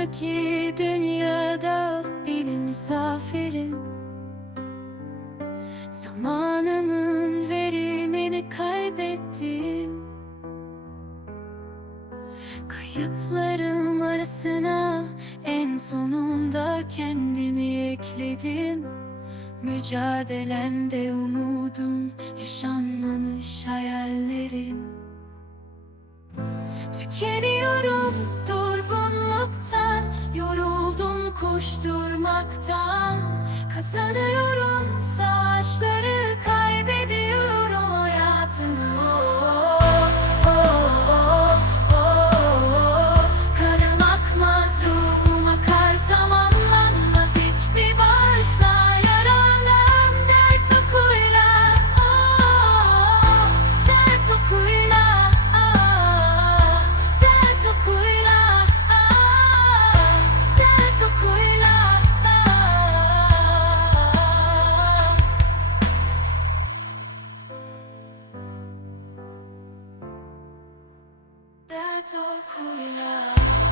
Yanımdaki dünyada benim misafirim. Zamanımın verimini kaybettim. Kayıplarım arasına en sonunda kendimi ekledim. Mücadelemde umudum, yaşanmamış hayallerim. Tükeniyorum koşturmaktan Kazanıyorum savaşları Kaybediyorum 多再苦呀。